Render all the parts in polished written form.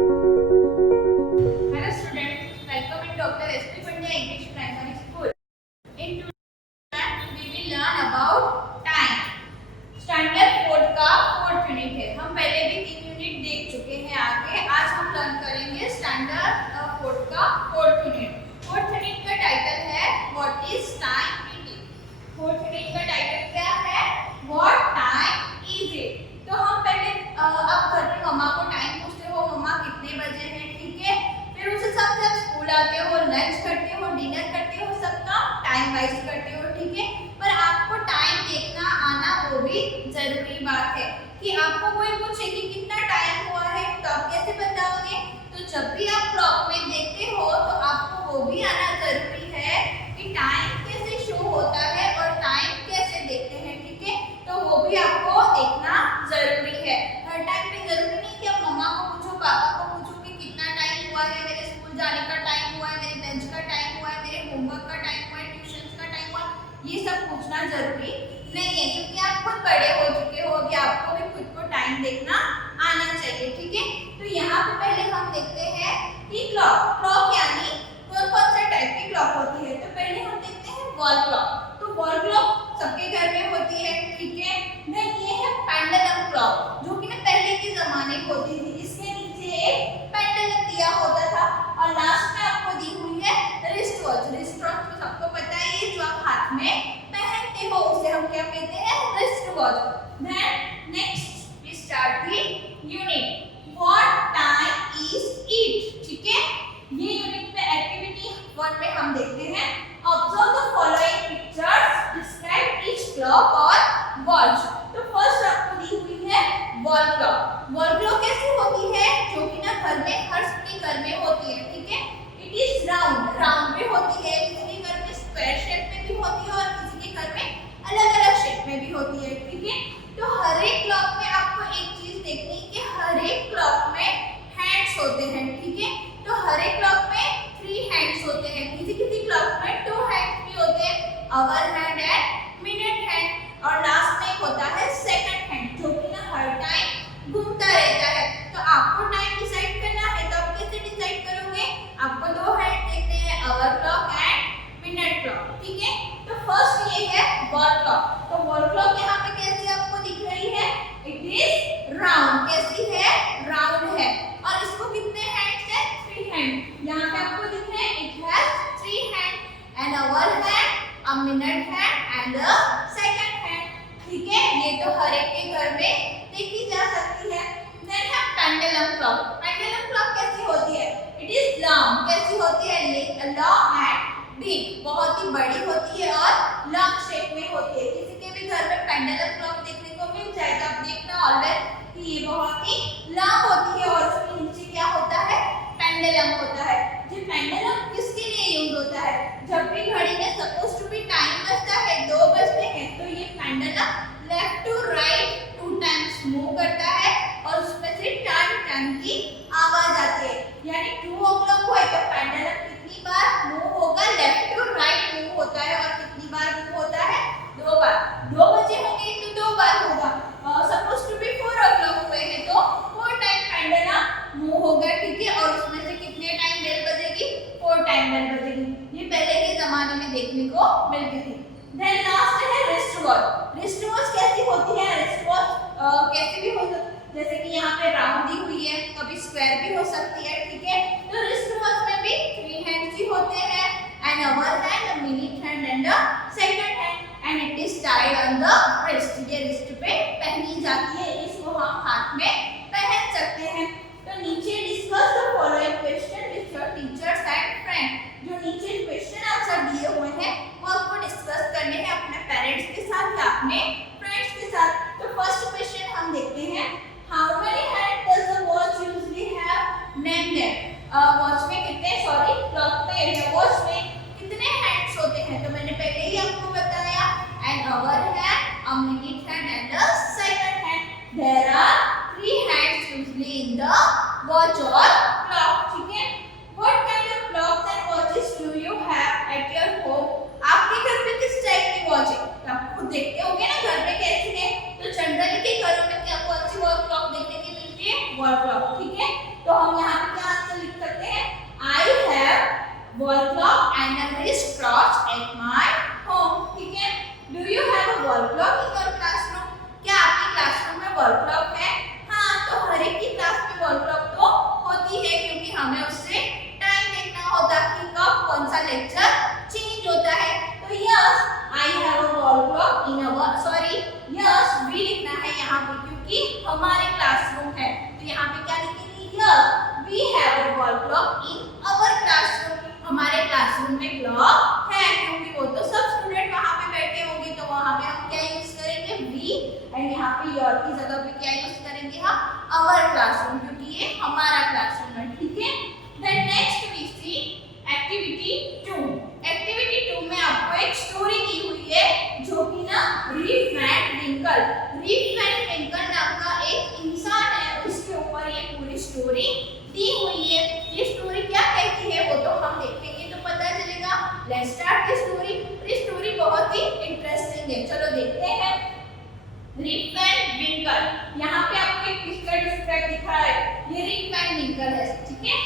Hello students, welcome in Dr. S.P. Pandya English Primary School. In today's we will learn about time. Standard 4 का 4th unit है. हम पहले भी 3 unit देख चुके हैं आगे. आज हम लर्न करेंगे स्टैंडर्ड 4 का 4th यूनिट. 4th यूनिट का टाइटल है what is time it is. 4th unit का टाइटल क्या है? What time is it. तो हम पहले अब घर में मम्मा को टाइम पूछते हो, मम्मा कितने बजे हैं, ठीक है. फिर उस हिसाब से आप स्कूल आते हो, लंच करते हो, डिनर करते हो, सबका टाइम वाइज करते हो, ठीक है. पर आपको टाइम देखना आना वो भी जरूरी बात है कि आपको कोई पूछे कि कितना टाइम हुआ है तो आप कैसे बताओगे. तो जब भी आप क्लॉक में देखते हो तो आपको वो भी आना जरूरी है कि टाइम कैसे शो होता है और टाइम कैसे देखते हैं, ठीक है. तो वो भी आपको देखना जरूरी है. हर टाइम पे जरूरी नहीं कि आप मम्मा को पूछो, पापा को पूछो कि कितना टाइम हुआ है, मेरे स्कूल जाने का टाइम हुआ है, मेरे लंच का टाइम हुआ है, मेरे होमवर्क का टाइम हुआ है, ट्यूशन का टाइम हुआ है. ये सब पूछना जरूरी नहीं है क्योंकि आप खुद बड़े हो चुके हो. अभी आपको भी खुद को टाइम देखना आना चाहिए, ठीक है. तो यहाँ पे पहले हम देखते हैं कि क्लॉक. क्लॉक यानी कौन कौन से टाइप की क्लॉक होती है. तो पहले हम देखते हैं वॉल क्लॉक. तो वॉल क्लॉक सबके घर में होती है, ठीक है. देन ये है पेंडुलम क्लॉक जो कि ना पहले के जमाने में होती थी. इसके नीचे एक पेंडुलम दिया होता था और लास्ट में आपको दी हुई है रिस्ट वॉच. रिस्ट वॉच तो सबको पता ही है जो आप हाथ में पहनते हो उसे हम क्या कहते हैं? Wrist watch. Then next we start the unit what time is it, ठीक है. ये यूनिट में एक्टिविटी 1 में हम देखते हैं observe the following pictures, describe each clock और वॉच. तो फर्स्ट आपको दी हुई है वॉल क्लॉक. वॉल क्लॉक कैसी होती है? जो कि ना घर में हर सबके घर में होती है, ठीक है. It is round. राउंड में होती है, किसी के घर में स्क्वायर शेप में भी होती है और किसी के घर में अलग-अलग शेप में भी होती है, ठीक है. तो हर एक क्लॉक में आपको एक चीज देखनी है कि हर एक क्लॉक में हैंड्स होते हैं, ठीक है. तो हर एक क्लॉक में 3 हैंड्स होते हैं. किसी-किसी क्लॉक में 2 हैंड्स भी होते हैं, hour hand and minute hand. और लास्ट में एक होता है सेकंड हैंड जो कि ना हर टाइम घूमता रहता है. तो आपको टाइम डिसाइड करना है तो आप कैसे डिसाइड करोगे? आपको 2 हैंड देखने हैं, hour clock and minute clock, ठीक है. तो फर्स्ट ये है वॉल क्लॉक. तो वॉल क्लॉक यहाँ पे कैसी आपको दिख रही है? It is round. कैसी है? राउंड है. और इसको कितने हैंड्स है? 3 हैंड. यहाँ पे आपको दिख रहे हैं it has 3 hand and hour hand, a minute hand and a second hand, ठीक है. ये तो हर एक के घर में देखी जा सकती है. देन है पेंडुलम क्लॉक. पेंडुलम क्लॉक कैसी होती है? It is long. कैसी होती है? Long and big. बहुत ही बड़ी होती है और लॉन्ग शेप में होती है. किसी के भी घर में पेंडुलम क्लॉक देखने को मिल जाएगा. आप देखना ऑलवेज कि ये बहुत ही लॉन्ग होती है और उसके नीचे क्या होता है? पेंडुलम होता है. ये पेंडुलम किसके लिए यूज होता है? जब भी घड़ी में सपोज टू बी टाइम बजता है, 2 बजते हैं, तो ये pendulum left to right 2 times move करता है और उसमें से टन की आवाज आती है. यानी 2 o'clock हुआ तो पेंडुलम कितनी बार मूव होगा? लेफ्ट टू राइट मूव होता है. और कितनी बार मूव होता है? 2 बार. 2 बजे होंगे तो 2 बार होगा. सपोज टू बी 4 o'clock हुए हैं तो 4 टाइम पेंडुलम मूव होगा, ठीक है. और उसमें से कितने टाइम बेल बजेगी? 4 टाइम बेल बजेगी. ये पहले के जमाने में देखने को मिलती थी. देन लास्ट है रिस्ट वॉच. रिस्ट वॉच कैसी होती है? रिस्ट वॉच कैसी भी हो सकती है, जैसे कि यहाँ पे राउंड दी हुई है, कभी स्क्वायर भी हो सकती है, ठीक है. तो रिस्ट वॉच में भी 3 हैंड्स ही होते हैं and hour hand, a minute hand and a second hand and it is tied on the wrist. ये रिस्ट पे पहनी जाती है. इसको हम हाथ में पहन सकते हैं. तो नीचे discuss the following question with your teachers and friend. जो नीचे क्वेश्चन आंसर दिए हुए हैं वो आपको डिस्कस करने हैं अपने पेरेंट्स के साथ या अपने फ्रेंड्स के साथ. तो फर्स्ट क्वेश्चन हम देखते हैं how many hand does the watch usually have? Name them. Watch में कितने, सॉरी क्लॉक में या वॉच में कितने हैंड्स होते हैं? तो मैंने पहले ही आपको बताया and hour hand, a minute hand and a second hand. There are 3 hands usually in the watch और क्लॉक, ठीक है. What kind of clocks and watches do you have at your home? आपके घर पे किस टाइप की watch है? आप खुद देखते होंगे ना घर में कैसी है. तो जनरली के घरों में क्या कौन सी वॉल क्लॉक देखने की मिलती है? वॉल क्लॉक, ठीक है. तो हम यहाँ हमारे क्लासरूम है। तो यहाँ पे क्या लिखेंगे? Here we have a wall clock in our classroom. हमारे क्लासरूम में क्लॉक है, क्योंकि वो तो सब स्टूडेंट वहाँ पे बैठे होंगे, तो वहाँ पे हम क्या यूज करेंगे? वी। एंड यहाँ पे योर की जगह पे क्या यूज करेंगे हम? आवर क्लासरूम, क्योंकि ये हमारा क्लासरूम है। ठीक है। Then next we see activity 2। Activity 2 में आपको एक स्टोरी दी हुई है, जो कि ना रीफ एंड विंकल। रीफ एंड विंकल नाम का एक इंसान है, उसके ऊपर ये पूरी स्टोरी दी हुई है। ये स्टोरी क्या कहती है वो तो हम देखेंगे तो पता चलेगा। Let's start the story. ये स्टोरी बहुत ही इंटरेस्टिंग है, चलो देखते हैं। रीफ एंड विंकल, यहाँ पे आपको एक पिक्चर डिस्क्राइब दिखा है, ये रीफ एंड विंकल है। ठीक है।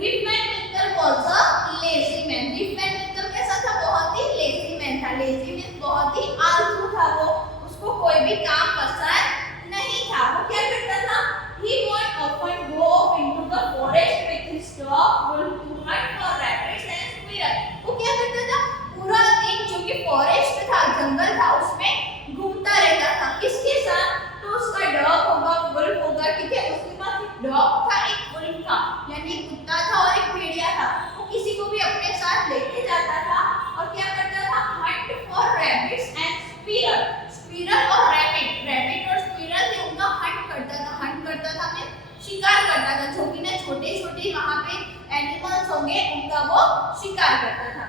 Rip and Winkle was a lazy man. Rip and Winkle कैसा था? बहुत ही लेजी मैन था। लेजी मींस बहुत ही आलसी था वो, उसको कोई भी काम पसंद नहीं था। वो क्या करता था? He would often go off into the forest with his dog Wolf to hunt for rabbits and squirrels. वो क्या करता था? पूरा दिन जो कि फॉरेस्ट था, जंगल था, उसमें घूमता रहता था। किसके साथ? तो उसका डॉग होगा, वुल्फ होगा। ठीक है। उसके पास एक डॉग था, एक वुल्फ था, यानी एक कुत्ता था और एक भेड़िया था। वो किसी को भी अपने साथ लेके जाता था और क्या करता था? Hunt for rabbits and squirrel. Squirrel और रैबिट, रैबिट और स्क्विरल से उनका हंट करता था। हंट करता था मैं शिकार करता था, जो कि ना छोटे छोटे वहाँ पे एनिमल्स होंगे, उनका वो शिकार करता था।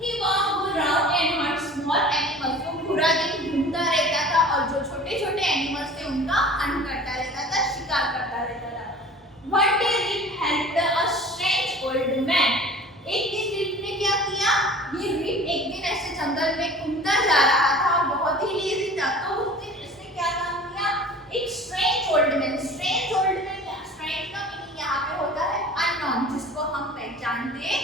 He was go around and hunt small animals. वो पूरा दिन घूमता रहता था और जो छोटे छोटे एनिमल्स थे उनका हंट करता रहता था, शिकार करता रहता था। One day Rip helped a strange old man. एक दिन रिप ने क्या किया? ये रिप एक दिन ऐसे जंगल में घूमता जा रहा था और बहुत ही लेजी था, तो उस दिन इसने क्या काम किया? एक strange old man. Strange old man, strange का मीनिंग यहाँ पे होता है अननोन, जिसको हम पहचानते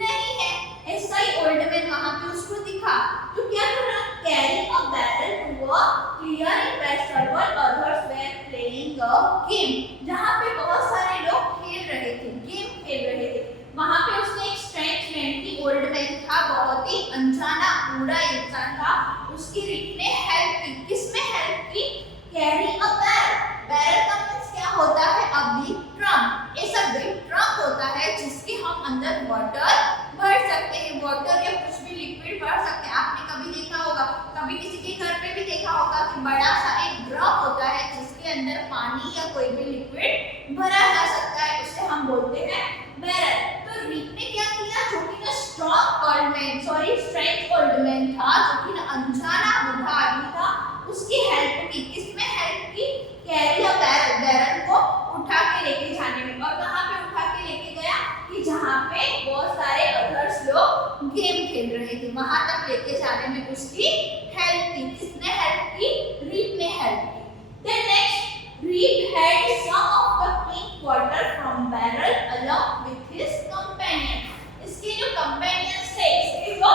नहीं है। ऐसा ही ओल्ड मैन वहाँ पे उसको दिखा, तो क्या करा? Carry a barrel to a clearing west server others were playing a game. जहाँ पे बहुत सारे लोग खेल रहे थे, गेम खेल रहे थे, वहाँ पे उसने एक स्ट्रेंज मैन की, ओल्ड मैन था, बहुत ही अनजाना बूढ़ा इंसान था, उसकी रिप ने हेल्प की। किसमें हेल्प की? Carry a barrel. बैरल का मींस क्या होता है? A big drum. ऐसा बिग ड्रम होता है जिसके हम अंदर वाटर भर सकते हैं, वाटर या कुछ भी लिक्विड भर सकते हैं। आपने कभी देखा होगा, कभी किसी के घर पे भी देखा होगा कि बड़ा सा एक ड्रम होता है जिसके अंदर पानी या कोई भी लिक्विड भरा जा सकता है, उसे हम बोलते हैं बैरल। तो रिप ने क्या किया? जो कि ना strong old man, sorry strange old man था, जो कि ना अनजाना बूढ़ा आदमी था, उसकी हेल्प की। किसमें हेल्प की? कैरी अ बैरल, बैरल को उठा के लेके जाने में। और कहाँ पे उठा के लेके गया? कि जहाँ पे बहुत सारे अदर्स लोग गेम खेल रहे थे, वहां तक लेके जाने में उसकी हेल्प की। किसने हेल्प की? रिप ने हेल्प की। Then next, Rip had some of the pink water from barrel along with his companion. इसके जो कंपेनियंस थे, इसके जो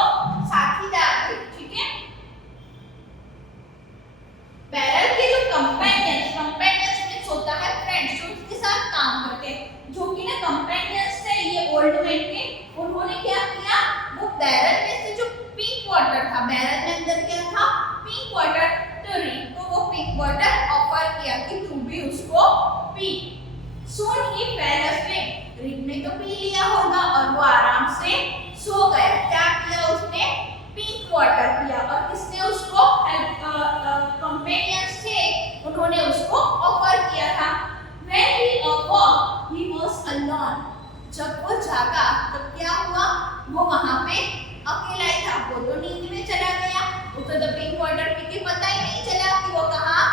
साथीदार थे, ठीक है, बैरल के जो कंपेनियंस, कंपेनियंस मींस होता है फ्रेंड्स, जो उसके साथ काम करते हैं, जो कि ना कंपेनियंस थे ये ओल्ड मैन के। उन्होंने क्या किया? वो बैरल में से जो पिंक वाटर था, बैरल में अंदर क्या था? Pink water. तो रिप को वो पिंक वाटर ऑफर किया कि तू भी उसको पी। Soon he fell asleep. Rip ने तो पी लिया होगा और वो आराम से सो गया। क्या किया उसने? पिंक वाटर पिया। और किसने उसको हेल्प? कंपेनियंस थे, उन्होंने उसको ऑफर किया था। When he awoke, he was alone. जब वो जागा तब क्या हुआ? वो वहाँ पे अकेला ही था। वो तो नींद में चला गया, उसे तो पिंक वाटर पी के पता ही नहीं चला कि वो कहाँ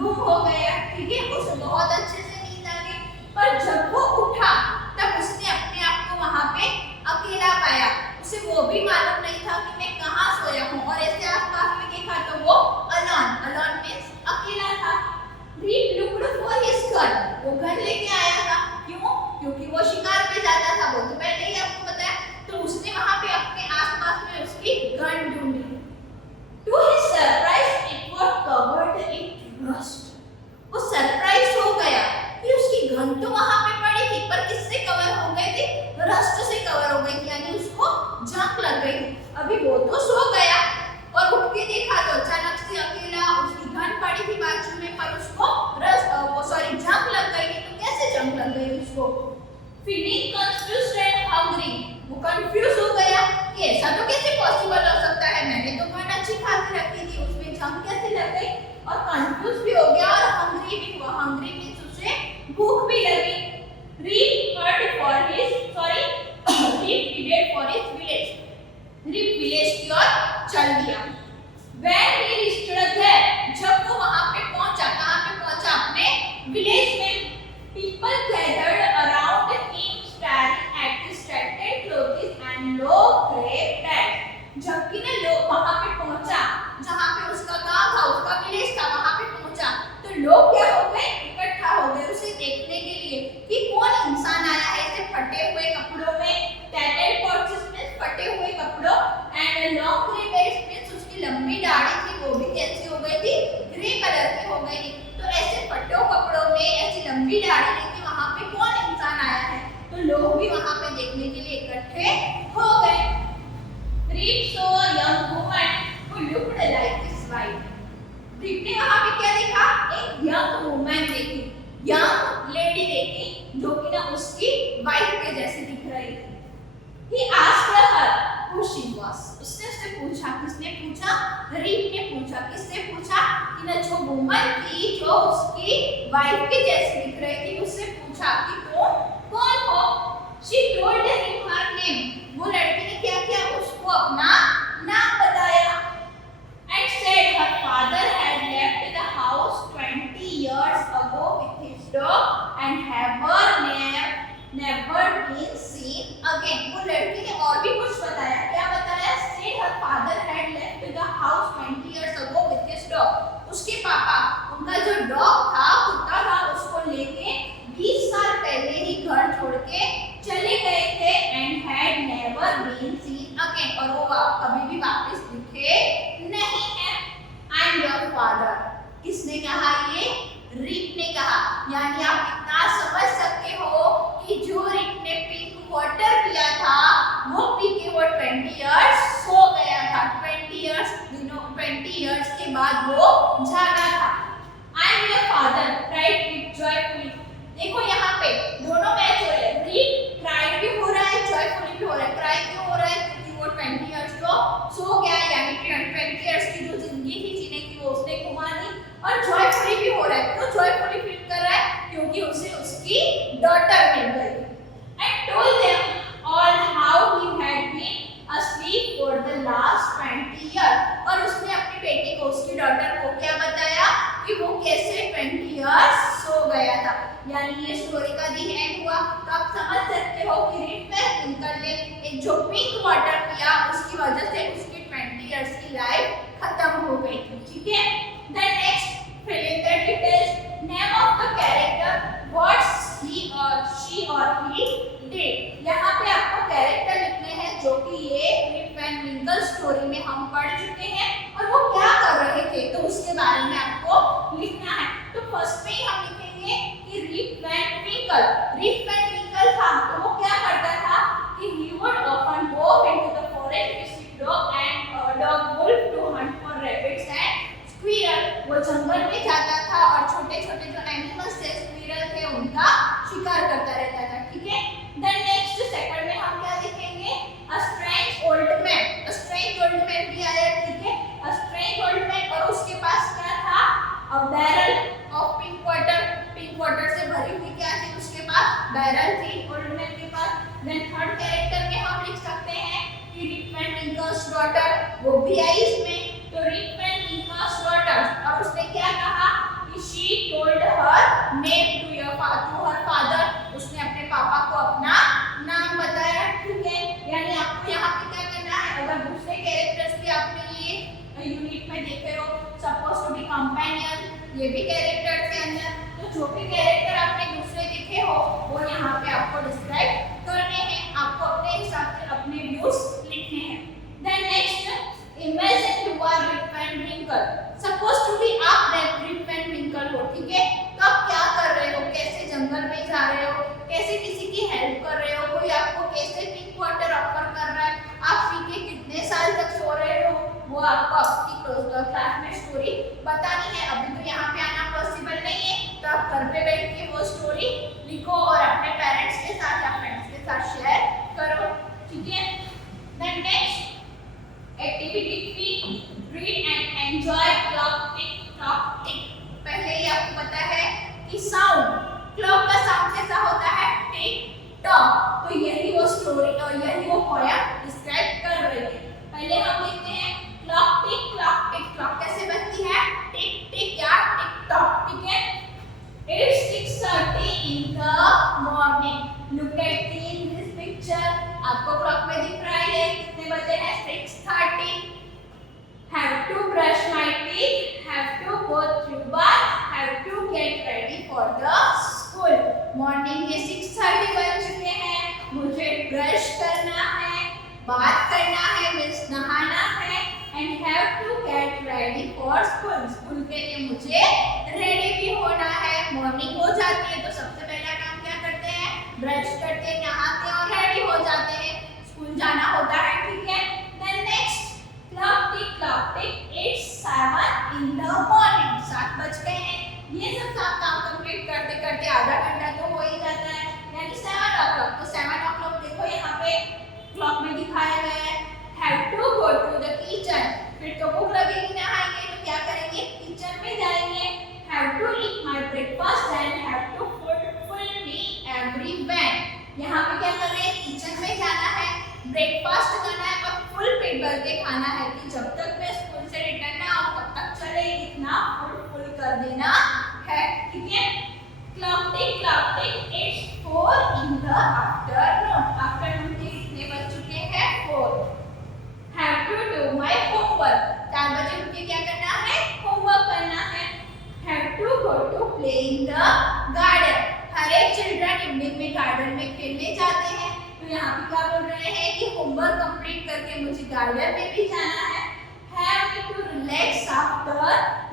गुम हो गया। ठीक है, उसे बहुत अच्छे से नींद आ गई। पर जब वो उठा तब उसने अपने आप को वहाँ पे अकेला पाया। उसे वो भी मालूम नहीं था कि मैं कहाँ सोया हूँ, और ऐसे आसपास में देखा तो वो alone, alone means अकेला था। Reap looked for his gun. वो गन लेके आया था। क्यों? क्योंकि वो शिकार पे जाता था, वो तो पहले ही आपको बताया। तो उसने वहाँ पे अपने आसपास में उसकी गन ढूंढी। To his surprise, it was covered in rust. वो सरप्राइज हो गया कि उसकी गन तो वहाँ पे पड़ी थी, पर किससे कवर हो गई थी? रस्ट से कवर हो गई थी, यानी उसको जंग लग गई। अभी वो तो सो गया और उठ के देखा तो अचानक से अकेला, उसकी गन पड़ी थी बाजू में, पर उसको वो feeling confused and hungry. वो कंफ्यूज हो गया कि ऐसा तो कैसे पॉसिबल हो सकता है, मैंने तो खाना अच्छी खा के रखी थी, उसमें जंग कैसे लग गई, और कंफ्यूज भी हो गया और हंग्री भी हुआ। हंग्री मींस उसे भूख भी लगी। Rip headed for his village की ओर चल दिया। When he reached there, जब वो वहां पे पहुंचा, कहां पे पहुंचा, अपने विलेज में, people gathered around him staring at his tattered clothes and low grey hat. जबकि ना लोग वहां पे पहुंचा, जहां पे उसका गांव था, उसका विलेज था, वहां पे पहुंचा तो लोग क्या हो गए, इकट्ठा हो गए उसे देखने के लिए कि कौन इंसान आया है ऐसे फटे हुए कपड़ों में, tattered clothes में फटे हुए कपड़ों, एंड लॉन्ग ग्रे हेयर में उसकी लंबी दाढ़ी थी, वो भी कैसी हो गई थी, ग्रे कलर की हो गई थी। तो ऐसे फटे कपड़ों में ऐसी लंबी दाढ़ी लेके वहां पे कौन इंसान आया है, तो लोग भी वहां पे देखने के लिए इकट्ठे हो गए। Rip saw a young woman who looked like his wife. Rip ने वहां पे क्या देखा, एक यंग वुमन देखी, यंग लेडी देखी जो कि ना उसकी वाइफ के जैसी दिख रही थी। He asked her who she was. उसने उससे पूछा, किसने पूछा, रीप ने पूछा, किससे पूछा, कि ना जो वुमन थी जो उसकी वाइफ के जैसी दिख रही थी, उससे पूछा कि कौन हो। She told him her name. वो लड़की ने क्या किया, उसको अपना नाम बताया। And said her father had left the house 20 years ago with his dog and never been seen again. वो लड़की ने और भी कुछ बताया, क्या बताया, said her father had left the house 20 years ago with his dog. उसके पापा उनका जो डॉग था, कुत्ता था, उसको लेके 20 साल पहले ही घर छोड़ के चले गए थे, and had never been seen again, और वो कभी भी वापस दिखे नहीं है। I am your father. किसने कहा, ये रीप ने कहा। यानी आप इतना समझ सकते हो कि जो रीप ने पिंक वाटर पिया था, वो पी के वो 20 इयर्स सो गया था। 20 इयर्स के बाद वो जागा था। I am your father, cried Rip joyfully. देखो यहाँ पे दोनों मैच हो रहे हैं, रीप क्राई भी हो रहा है, जॉयफुली भी हो रहा है। क्राई क्यों हो रहा है, क्योंकि वो 20 इयर्स को सो गया, यानी 20 इयर्स की जो जिंदगी थी जीने की वो उसने घुमा दी। और जॉयफुली भी हो रहा है, क्यों जॉयफुली फील कर रहा है, क्योंकि उसे उसकी डॉटर मिल गई। And told them all how he had been asleep for the last 20 years. और उसने अपनी बेटी को, उसकी डॉटर को क्या बताया कि वो कैसे 20 इयर्स सो गया था। यानी ये स्टोरी का दी एंड हुआ। तो आप समझ सकते हो कि रीप वैन ने एक जो पिंक वाटर पिया, उसकी वजह से उसकी 20 इयर्स की लाइफ खत्म हो गई थी। ठीक है, then next fill in the details. Name of the character, what she or he did. यहाँ पे आपको कैरेक्टर लिखने हैं जो कि ये रीप वैन विंकल स्टोरी में हम पढ़ चुके हैं, और वो क्या कर रहे थे तो उसके बारे में आपको लिखना है। तो फर्स्ट में हम लिखेंगे कि रीप वैन विंकल था, तो वो क्या करता था कि he would often go into the forest with his dog and dog wolf to hunt for rabbits and squirrel. वो जंगल में जाता था और छोटे छोटे जो एनिमल्स थे, स्क्विरल थे, उनका शिकार करता रहता था। ठीक है, देन नेक्स्ट सेकंड में हम क्या लिखेंगे, अ स्ट्रेंज ओल्ड मैन भी आया। ठीक है, अ स्ट्रेंज ओल्ड मैन, और उसके पास क्या था, अ बैरल ऑफ पिंक वाटर से भरी हुई क्या थी उसके पास, बैरल थी ओल्ड मैन के पास। देन थर्ड कैरेक्टर में हम लिख सकते हैं कि रीप वैन विंकल्स डॉटर, वो भी आई इसमें। तो रीप वैन विंकल्स डॉटर, और उसने क्या कहा कि she told her name to her father, उसने अपने पापा को अपना नाम बताया। ठीक है, यानी आपको यहाँ पे क्या करना है, अगर दूसरे कैरेक्टर्स भी आपने ये यूनिट में देखे हो, सपोज टू बी कंपेनियन, ये भी कैरेक्टर के अंदर, तो जो भी कैरेक्टर आपने दूसरे देखे हो वो यहाँ पे आपको डिस्क्राइब करने हैं, आपको अपने हिसाब से अपने व्यूज लिखने हैं। Then next, imagine you are Rip Van Winkle, suppose to be आप रीप वैन विंकल हो। ठीक है, तो आप क्या कर रहे हो, वो स्टोरी लिखो और अपने पेरेंट्स के साथ या फ्रेंड्स के साथ शेयर करो, ठीक है। Then next activity 3, read and enjoy clock tick clock tick. पहले ही आपको पता है कि साउंड, क्लॉक का साउंड कैसा होता है, टिक टॉक, तो यही वो स्टोरी और यही वो पोयम डिस्क्राइब कर रही है। पहले हम देखते हैं clock tick clock tick. Clock कैसे बनती है, टिक टिक या टिक टॉक, ठीक है। It's 6:30 in the morning. Look at this picture. आपको क्लॉक में दिख रहा है कितने बजे हैं, 6:30. Have to brush my teeth, have to go through bath, have to get ready for the school. Morning के 6:30 बज चुके हैं, मुझे ब्रश करना है, बात करना है, मीन्स नहाना है, and have to get ready for school. School के लिए मुझे रेडी भी होना है। मॉर्निंग हो जाती है तो सबसे पहला काम क्या करते हैं, ब्रश करते, नहाते और रेडी हो जाते हैं, स्कूल जाना होता है, ठीक है। Then next clock tick, it's 7 in the morning. 7 बज गए हैं। ये सब काम कंप्लीट करते करते आधा घंटा तो हो ही जाता है, यानी 7 o'clock। तो 7 o'clock देखो यहाँ पे क्लॉक में दिखाया गया है। Have to go to the kitchen, फिर तो भूख लगेगी, नहाएंगे तो क्या करेंगे, किचन में जाएंगे। Have to eat my breakfast and have to full me everywhere. यहाँ पे क्या कर रहे हैं, किचन में जाना है, ब्रेकफास्ट करना है और फुल पेट भर के खाना है कि जब तक मैं स्कूल से रिटर्न ना आऊं तब तक चले, इतना फुल कर देना है, ठीक है। Clock tick, it's 4 in the afternoon. Afternoon के कितने बज चुके हैं, 4. Have to do my homework, 4 बजे उठ के क्या करना है, होमवर्क करना है। Have to go to play in the garden, हर एक चिल्ड्रन इवनिंग में गार्डन में खेलने जाते हैं, तो यहाँ पे क्या बोल रहे हैं कि होमवर्क कंप्लीट करके मुझे गार्डन में भी जाना है। Have to relax after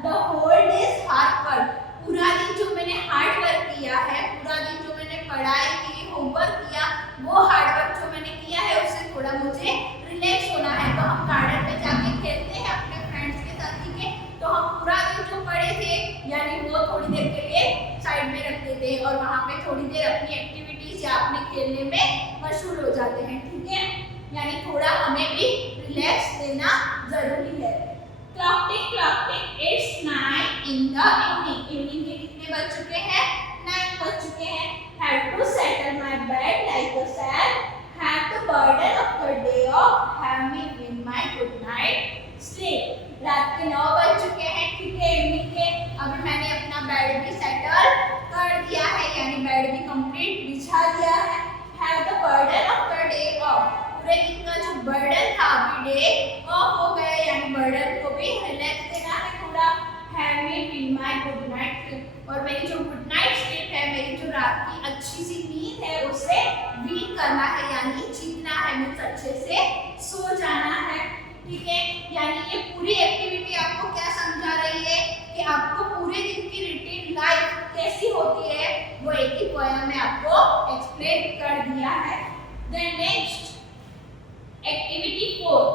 the whole day's hard work, पूरा दिन जो मैंने हार्ड वर्क किया है, पूरा दिन जो मैंने पढ़ाई की, होमवर्क किया, वो हार्ड वर्क जो मैंने किया है उससे थोड़ा मुझे रिलैक्स होना है, तो हम गार्डन में जाके खेलते हैं अपने फ्रेंड्स के साथ, ठीक है। तो हम पूरा दिन जो पढ़े थे यानी वो थोड़ी देर के लिए साइड में रख देते हैं और वहाँ पे थोड़ी देर अपनी एक्टिविटीज या अपने खेलने में मशगूल हो जाते हैं, ठीक है। यानी थोड़ा हमें भी रिलैक्स देना जरूरी है। Clock tick, it's 9 in the evening. Evening के कितने बज चुके हैं, 9 बज चुके हैं। Have to settle my bed like a sad, have the burden of the day off, have me win my good night sleep. रात के 9 बज चुके हैं, ठीक है, इवनिंग के। अभी मैंने अपना बेड भी सेटल कर दिया है, यानी बेड भी कंप्लीट बिछा दिया है। Have the burden of the day of, पूरे दिन का जो बर्डन था अभी डे ऑफ हो गया, यानी बर्डन को भी रिलैक्स देना है थोड़ा। Have me win my good night sleep, और मेरी जो गुड नाइट स्लीप है, मेरी जो रात की अच्छी सी नींद है उसे विन करना है, यानी जीतना है, मीन्स अच्छे से सो जाना है, ठीक है। यानी ये पूरी एक्टिविटी आपको क्या समझा रही है कि आपको पूरे दिन की रूटीन लाइफ कैसी होती है वो एक ही पोयम में आपको एक्सप्लेन कर दिया है। Then next activity 4,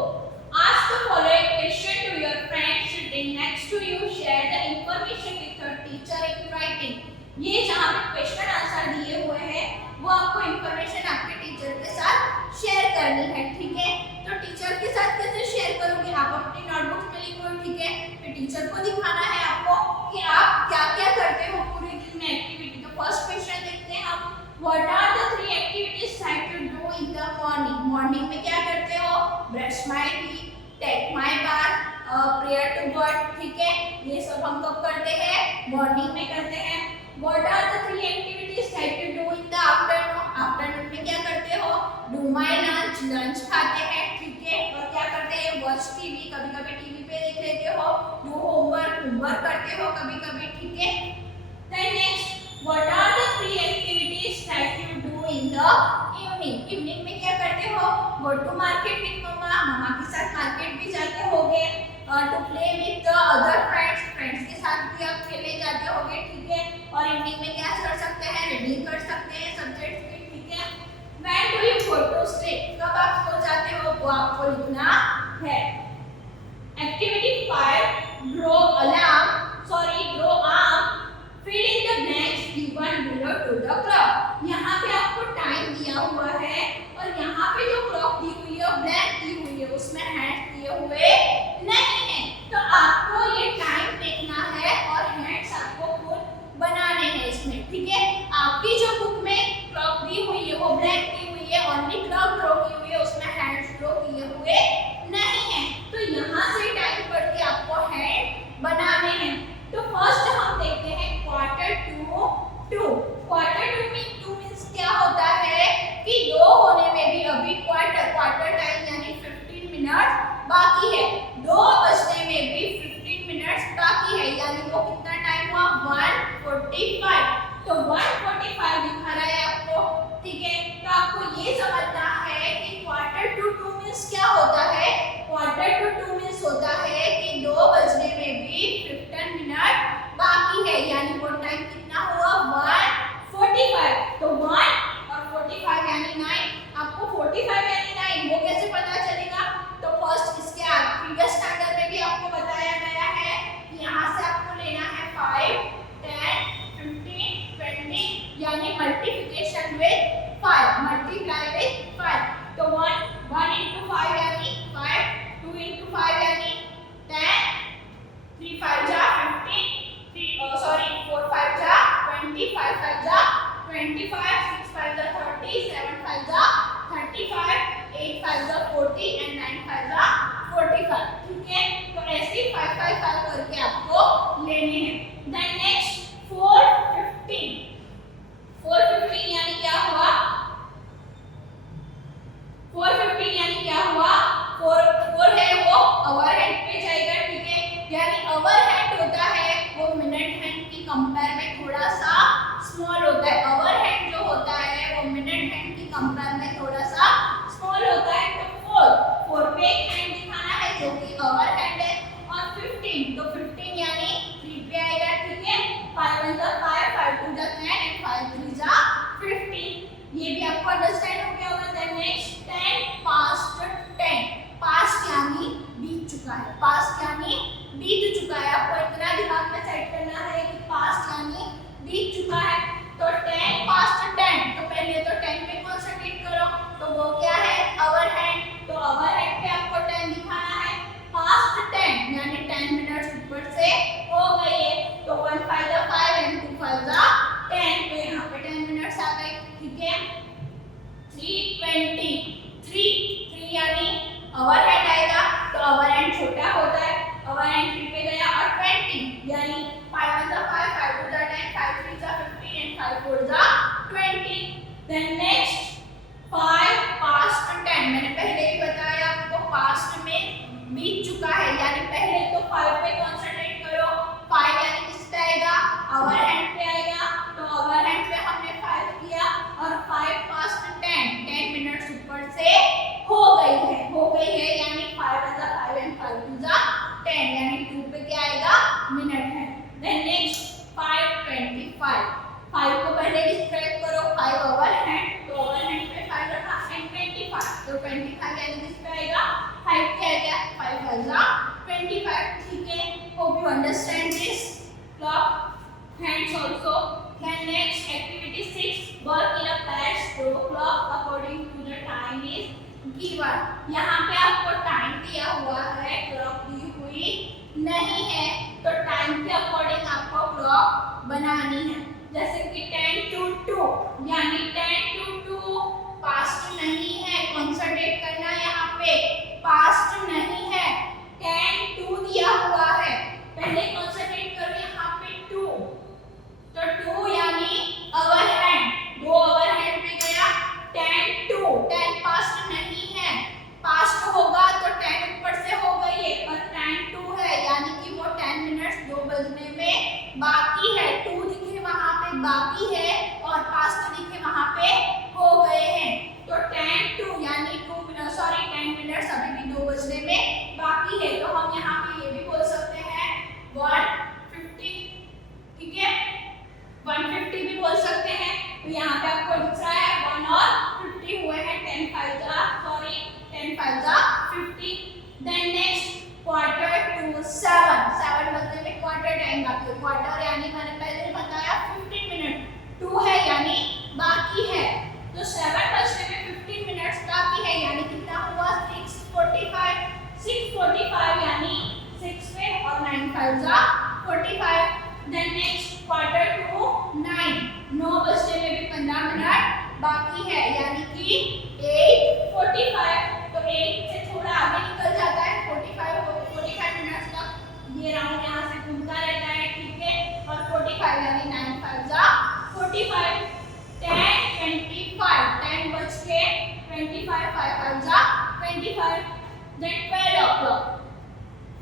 ask the following question to your friend sitting next to you, share the information with your teacher in writing. ये जहाँ पे क्वेश्चन आंसर दिए हुए हैं वो आपको इंफॉर्मेशन आपके टीचर के साथ शेयर करनी है, ठीक है। तो टीचर के साथ कैसे शेयर करोगे, आप अपनी नोटबुक में लिखो, ठीक है, फिर टीचर को दिखाना है आपको कि आप क्या क्या करते हो पूरे दिन में एक्टिविटी। तो फर्स्ट क्वेश्चन देखते हैं हम, what are the 3 activities that you do in the morning. Morning में क्या करते हो, brush my teeth, take my bath, prayer to God, ठीक है, ये सब हम कब करते हैं, मॉर्निंग में करते हैं। What are the 3 activities that you do in the afternoon. Afternoon में क्या करते हो, डू माय लंच, लंच खाते हैं, ठीक है, और क्या करते हैं, वॉच टीवी, कभी कभी टीवी पे देख लेते हो, डू होमवर्क, होमवर्क करते हो कभी कभी, ठीक है। Then next, what are the 3 activities that you do in the evening. Evening में क्या करते हो, गो टू मार्केट विद मम्मा, मम्मा के साथ मार्केट भी जाते होगे, to play with the other friends, friends के साथ भी आप खेलने जाते होगे, ठीक है। और इवनिंग में क्या कर सकते हैं, रीडिंग कर सकते हैं सब्जेक्ट्स की, ठीक है। When do you go to sleep, कब आप सो जाते हो वो आपको लिखना है। Activity 5, draw arm, fill in the blanks given below to the clock। यहाँ पे आपको टाइम दिया हुआ है और यहाँ पे जो क्लॉक दी हुई है और ब्लैंक दी हुई है उसमें हैंड्स दिए हुए नहीं है, तो आपको ये टाइम देखना है और हैंड्स आपको खुद बनाने हैं इसमें, ठीक है। आपकी जो बुक में क्लॉक दी हुई है वो ब्लैंक दी हुई है, ओनली क्लॉक ड्रॉ की हुई है, उसमें हैंड्स ड्रॉ किए हुए नहीं है, तो यहाँ से टाइम पढ़ के आपको हैंड बनाने हैं। तो फर्स्ट हम देखते हैं quarter to two. Quarter to में टू मींस क्या होता है कि दो होने में भी अभी क्वार्टर टाइम यानी 15 मिनट बाकी है, 2 बजने में भी 15 मिनट्स बाकी है, यानी वो कितना टाइम हुआ 1:45। तो 1:45 दिखा रहा है आपको, ठीक है। तो आपको ये समझना है कि क्वार्टर टू टू मींस क्या होता है। क्वार्टर टू टू मींस होता है कि 2 बजने में भी 15 मिनट बाकी है, यानी वो टाइम कितना हुआ 1:45। तो 1 और 45 यानी 9। आपको 45 यानी 9 वो कैसे पता चलेगा? तो फर्स्ट इसके प्रीवियस स्टैंडर्ड में भी आपको बताया गया है कि यहाँ से आपको लेना है 5, 10, 15, 20 यानी मल्टीप्लिकेशन विद 5, मल्टीप्लाई विद 5। तो 1 into 5 यानी 5, 2 into 5 यानी 10, 3 5 जा 15, 4 5 जा 20, 5 5 जा 25, 6 5 जा 30, 7 5 जा 35, 8 5 जा 40 and 9 5 जा 45, ठीक है। तो ऐसे 5 5 5 करके आपको लेने हैं। Then next 4:15। 4:15 यानी क्या हुआ? 4:15 यानी क्या हुआ? 4 है वो आवर हैंड पे जाएगा, ठीक है। यानी आवर हैंड होता है वो मिनट हैंड की कंपेयर में थोड़ा सा स्मॉल होता है। आवर हैंड जो होता है वो मिनट हैंड की कंपेयर में थोड़ा सा स्मॉल होता है। तो 4 पे एक हैंड दिखाना है जो कि आवर हैंड है, और 15 तो 15 यानी 3 पे आएगा, ठीक है। 5 1 जा 5, 5 2 जा 10 and 5 3 जा 15। ये भी आपको अंडरस्टैंड हो गया होगा। Then next 10 past 10। पास्ट यानी बीत चुका है, पास्ट यानी बीत चुका है। आपको इतना दिमाग में सेट करना है कि पास्ट यानी बीत चुका है। तो 10 past 10, तो पहले तो 10 पे कंसंट्रेट करो, तो वो क्या है आवर हैंड। तो आवर हैंड पे आपको 10 दिखाना है। past 10 यानी 10 मिनट्स ऊपर से हो गई है, तो 1 5 जा 5 and 2 5 जा 10, तो यहाँ पे 10 मिनट्स आ गए, ठीक है। 3:20 3 यानी आवर हैंड आएगा, तो आवर हैंड छोटा होता है, आवर हैंड 3 पे गया, और 20 यानी 5 1 जा 5, 5 2 जा 10, 5 3 जा 15 and 5 4 जा 20। Then next 5 past 10। मैंने पहले भी बताया आपको पास्ट में बीत चुका है, यानी पहले तो 5 पे कंसंट्रेट करो। 5 यानी किस पे आएगा आवर हैंड पे आएगा, तो आवर हैंड पे हमने 5 किया, और 5 past 10 मिनट्स ऊपर से हो गई है यानी 5 1 जा 5 and 5 2 जा 10 यानी 2 पे क्या आएगा मिनट है। Then next 5:25। 5 को पहले डिस्ट्रैक्ट करो, 5 आवर हैंड, तो आवर हैंड पे 5 रखा and 25, तो 25 यानी किस पे आएगा 5 पे आएगा, 5 5 जा 25, ठीक है। Hope you understand this clock hands also। Then next activity 6, work in a pairs, throw clock according to the time is given। यहाँ पे आपको टाइम दिया हुआ है, क्लॉक दी हुई नहीं है, तो टाइम के अकॉर्डिंग आपको क्लॉक बनानी है। जैसे कि 10 to 2 यानी 10 to 2 पास्ट नहीं है, कंसंट्रेट करना यहाँ पे, पास्ट नहीं है, 10 2 दिया हुआ है, पहले कंसंट्रेट करो यहाँ पे 2, तो 2 यानी आवर हैंड, 2 आवर हैंड पे गया, 10 2 10 पास्ट नहीं है, पास्ट होगा तो 10 ऊपर से हो गई है, और 10 2 है यानी कि वो 10 मिनट्स 2 बजने में बाकी है। 2 दिखे वहां पे बाकी है, और पास्ट दिखे वहां पे हो गए हैं, तो 10 2 यानी 10 मिनट्स अभी भी 2 बजने में बाकी है। तो हम यहाँ पे ये भी बोल सकते हैं 1:50, ठीक है, 1:50 भी बोल सकते हैं। तो यहाँ पे आपको दिख रहा है 1 और 50 हुए हैं, 10 5 जा 50। देन नेक्स्ट क्वार्टर टू 7 बजने में क्वार्टर टाइम बाकी है। क्वार्टर यानी मैंने पहले बताया 15 मिनट, 2 है यानी 10:25 10 बज के 25 5 5 जा 25 देन 12 o'clock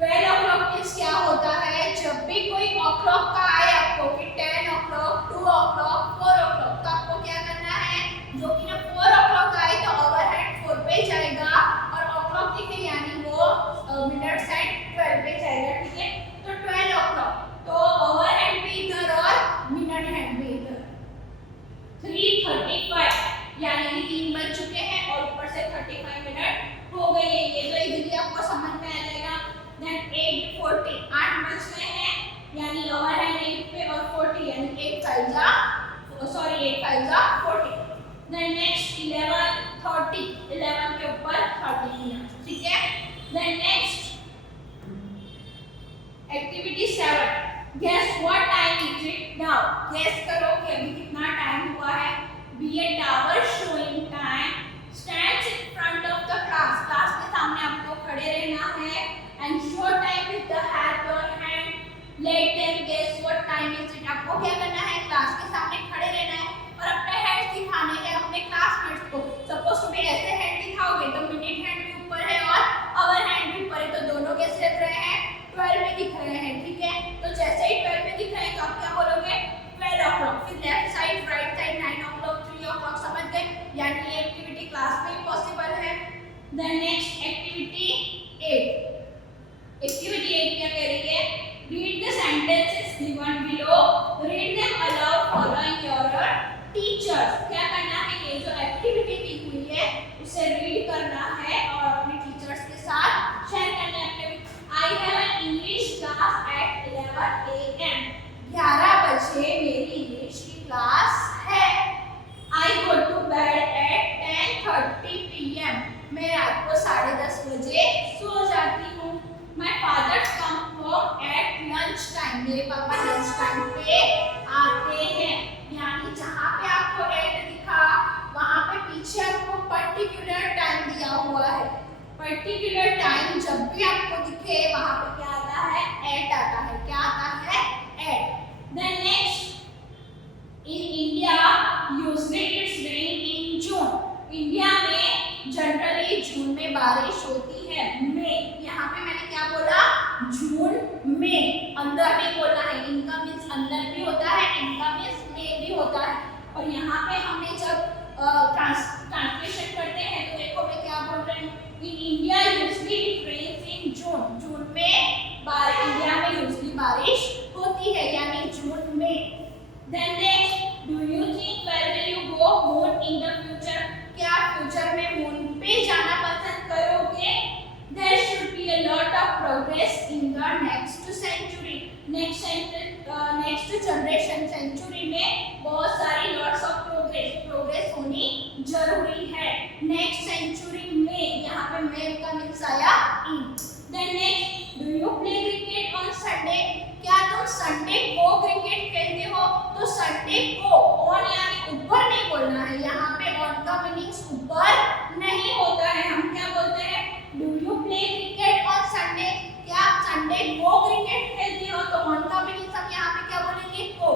12 o'clock मींस क्या होता है जब भी कोई o'clock का आए आपको कि 10 o'clock 2 o'clock 4 o'clock तो आपको क्या करना है जो कि ना 4 o'clock आए तो ओवरहेड 4 पे जाएगा और o'clock दिखे यानी वो मिनट्स एंड 12 पे जाएगा ठीक है तो 12 o'clock तो ओवरहेड भी इधर और मिनट हैंड भी इधर 3:35 यानी 3 बज चुके हैं और ऊपर से 35 मिनट हो गए हैं ये तो इजीली आपको समझ में आ जाएगा देन 8:40 8 बज गए हैं यानी ओवरहेड 8 पे और 40 यानी 8 5 जा 8 5 जा 40 देन नेक्स्ट 11:30 11 के ऊपर 30 मिनट ठीक है then next activity 7 guess what time is it now guess करो कि अभी कितना टाइम हुआ है be a tower showing time stands in front of the class class के सामने आपको खड़े रहना है and show time with the hat or hand let them guess what time is it आपको क्या करना है क्लास के सामने खड़े रहना है और अपने हैंड दिखाने हैं अपने क्लासमेट्स को सपोज टू बी ऐसे हैंड दिखाओगे तो मिनट हैंड भी ऊपर है और आवर हैंड भी ऊपर है तो दोनों कैसे दिख रहे हैं 12 में दिख रहे हैं ठीक है तो जैसे ही 12 में दिख रहे हैं तो आप क्या बोलोगे 12 o'clock फिर left side right side 9 o'clock 3 o'clock समझ गए यानी ये एक्टिविटी क्लास में ही पॉसिबल है देन नेक्स्ट एक्टिविटी 8 एक्टिविटी 8 क्या कह रही है read the sentences given below read them allowed following your teachers क्या करना है ये जो एक्टिविटी दी हुई है उसे रीड करना है और अपने टीचर्स के साथ शेयर करना है अपने I have an English class at 11 a.m. 11 बजे मेरी इंग्लिश की क्लास है I go to bed at 10:30 p.m. मैं रात को 10:30 बजे सो जाती हूँ My father come home at lunch time. मेरे पापा लंच टाइम पे आते हैं यानी जहाँ पे आपको एट दिखा वहाँ पे पीछे आपको पर्टिकुलर टाइम दिया हुआ है पर्टिकुलर टाइम जब भी आपको दिखे वहां पे क्या आता है एट आता है क्या आता है at then next in India usually it's rain in June India में जनरली जून में बारिश होती है मई यहाँ पे मैंने क्या बोला जून में अंदर में बोलना है इनका मींस अंदर भी होता है इनका मींस में भी होता है और यहाँ पे हमने जब ट्रांसलेशन करते हैं तो देखो मैं क्या बोल रही हूँ In India usually it rains in June. जून में इंडिया में यूजुअली बारिश होती है यानी जून में Then next, do you think where will you go moon in the future? क्या फ्यूचर में मून पे जाना पसंद करोगे? There should be a lot of progress in the next century. Next generation century में बहुत सारी lots of progress होनी जरूरी है नेक्स्ट सेंचुरी में यहाँ पे में का मींस आया in then next do you play cricket on Sunday क्या तुम संडे को क्रिकेट खेलते हो तो संडे को ऑन यानी ऊपर नहीं बोलना है यहाँ पे ऑन का मीनिंग्स ऊपर नहीं होता है हम क्या बोलते हैं do you play cricket on Sunday क्या आप संडे को क्रिकेट खेलते हो तो ऑन का मीनिंग्स हम यहाँ पे क्या बोलेंगे को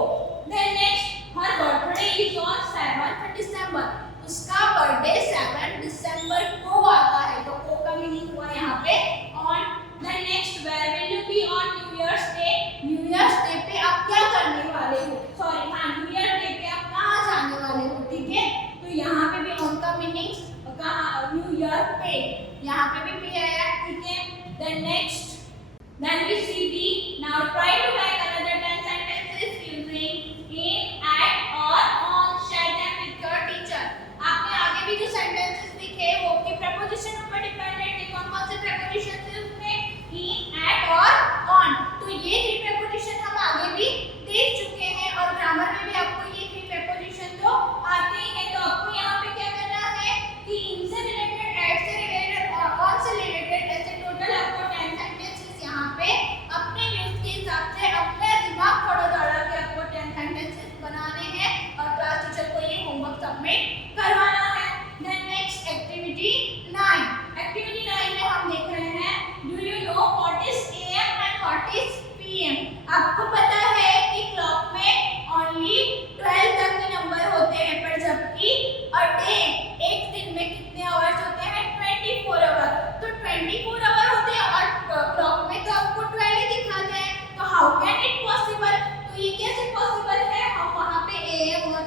then next her birthday is on 7th December उसका बर्थडे 7 दिसंबर को आता है तो को का मीनिंग हुआ यहाँ पे on then next where will you be on new year's day पे आप क्या करने वाले हो सॉरी हाँ न्यू ईयर डे पे आप कहाँ जाने वाले हो ठीक है तो यहाँ पे भी ऑन का मीनिंग कहाँ न्यू ईयर पे यहाँ पे भी आया ठीक है then next then we see the now try to make another 10 sentences using in at or on share them with your teacher आपने आगे भी जो sentences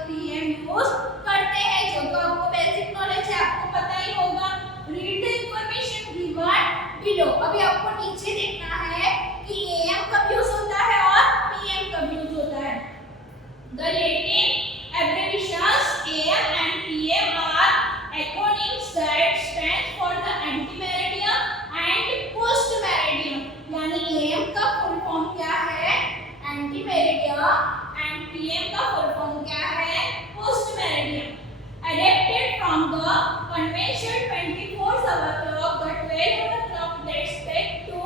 PM यूज करते हैं, जो तो आपको बेसिक नॉलेज है, आपको पता ही होगा। Read the information given below. अभी आपको नीचे देखना है कि AM कब यूज होता है और PM कब यूज होता है। The Latin abbreviations AM and PM are acronyms that stand for the antimeridiem and postmeridiem। यानी AM का फुल फॉर्म क्या है, एंटीमेरिडियम, एंड PM का फुल फॉर्म क्या है, postmeridiem। Adapted from the conventional 24-hour clock, the 12-hour clock dates back to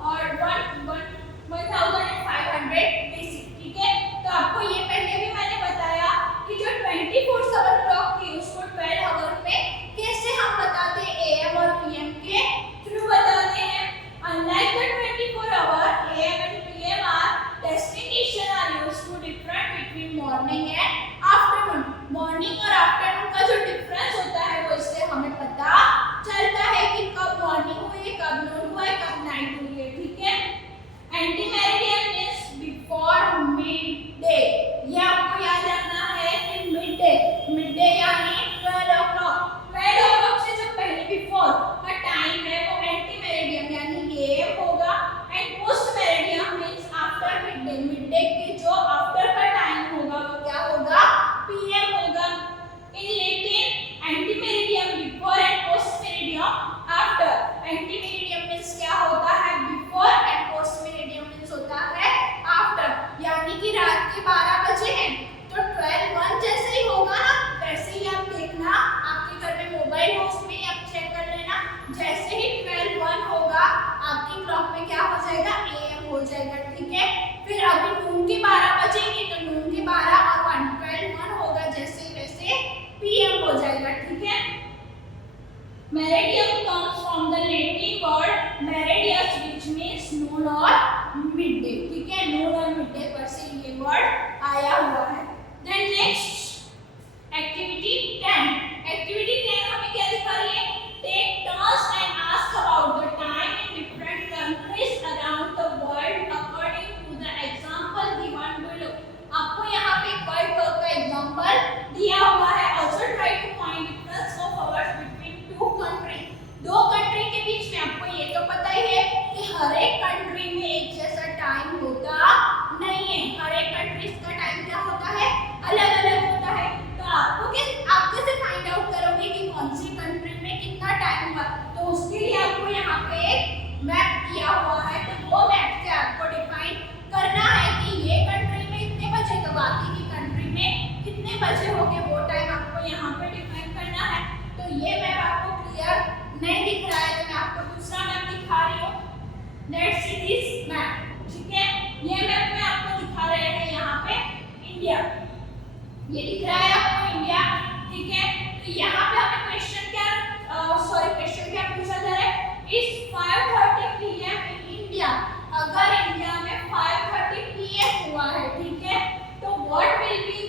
1500 BC। ठीक है, तो आपको ये पहले भी मैंने बताया कि जो 24-hour क्लॉक थी उसको 12 आवर में कैसे हम बताते हैं, AM और PM के थ्रू बताते हैं। Unlike the 24-hour, AM and PM are destination are used to different between morning and afternoon। Morning और आफ्टरनून का जो डिफरेंस होता है वो इससे हमें पता चलता है कि कब मॉर्निंग हुई है, कब नून हुआ है, कब नाइट हुई है। ठीक है, एंटीमेरिडियम मींस बिफोर मिड डे। ये आपको याद रखना है कि मिड डे यानी 12 o'clock। 12 o'clock से जो पहले बिफोर का टाइम है वो एंटीमेरिडियम यानी AM होगा, and post meridiem means after mid day के जो आफ्टर का टाइम होगा वो क्या होगा, PM होगा। In Latin ante meridiem before and post meridiem after. Ante meridiem means क्या होता है, बिफोर, एंड पोस्टमेरिडियम मींस होता है आफ्टर। यानी कि रात के 12 बजे हैं तो 12:01 जैसे ही होगा ना वैसे ही आप देखना, आपके घर में मोबाइल हो उसमें आप चेक कर लेना, जैसे ही 12:01 होगा आपकी क्लॉक में क्या हो जाएगा, AM हो जाएगा। ठीक है, फिर अभी नून के 12 बजेंगे तो नून के 12 और 12:01 होगा, जैसे ही वैसे PM हो जाएगा। ठीक है, meridiem comes from the Latin word meridius which means noon or midday। ठीक है, noon और midday पर से ये वर्ड आया हुआ है। Then next activity 10। Activity 10 हमें क्या दिखा रही है, take turns and ask about the time in different countries around the world according to the example given below। आपको यहाँ पे वर्ड का एग्जांपल दिया हुआ है। Also try to find difference of hours between two countries। दो country के बीच में आपको ये तो पता ही है कि हर एक कंट्री में एक जैसा टाइम होता नहीं है, हर एक कंट्रीज का टाइम क्या होता है, अलग अलग होता है। तो आप कैसे फाइंड आउट करोगे कि कौन सी कंट्री में कितना टाइम हुआ, तो उसके लिए आपको यहाँ पे एक मैप दिया हुआ है, तो वो मैप से आपको डिफाइन करना है कि ये कंट्री में इतने बजे, तो बाकी की कंट्री में कितने बजे होंगे, वो टाइम आपको यहाँ पे डिफाइन करना है। तो ये मैप आपको क्लियर नहीं दिख रहा है तो मैं आपको दूसरा मैप दिखा रही हूँ। Let's see this map. ठीक है, ये मैप में आपको दिखा रहे हैं यहाँ पे इंडिया, ये दिख रहा है आपको इंडिया। ठीक है, तो यहाँ पे हमें क्वेश्चन क्या पूछा जा रहा है, इट्स 5:30 PM इन इंडिया। अगर इंडिया में 5:30 PM हुआ है, ठीक है, तो व्हाट विल बी